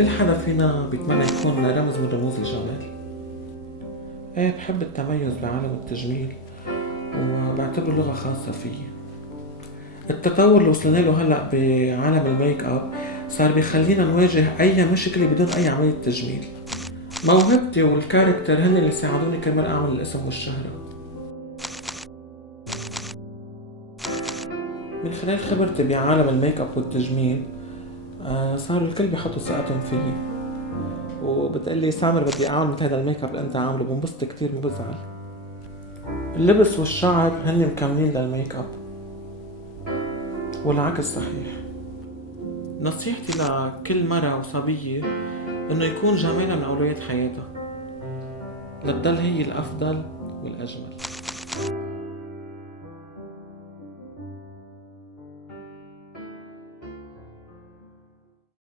كل حدا فينا بيتمنى يكون رمز من رموز الجمال. ايه، بحب التميز بعالم التجميل وبعتبره لغة خاصة فيي. التطور اللي وصلنا له هلأ بعالم الميك اب صار بيخلينا نواجه أي مشكلة بدون أي عملية تجميل. موهبتي والكاركتر هن اللي ساعدوني كمان أعمل الاسم والشهرة. من خلال خبرتي بعالم الميك اب والتجميل صار الكل بيحطوا ثقتهم فيي، وبتقلي سامر بدي اعمل مثل هذا الميك اب اللي انت عامله، بنبسط كتير ما بزعل. اللبس والشعر هن مكملين للميك اب والعكس صحيح. نصيحتي لكل مرة وصبية انه يكون جمالها من اولويات حياتها لتضل هي الافضل والاجمل.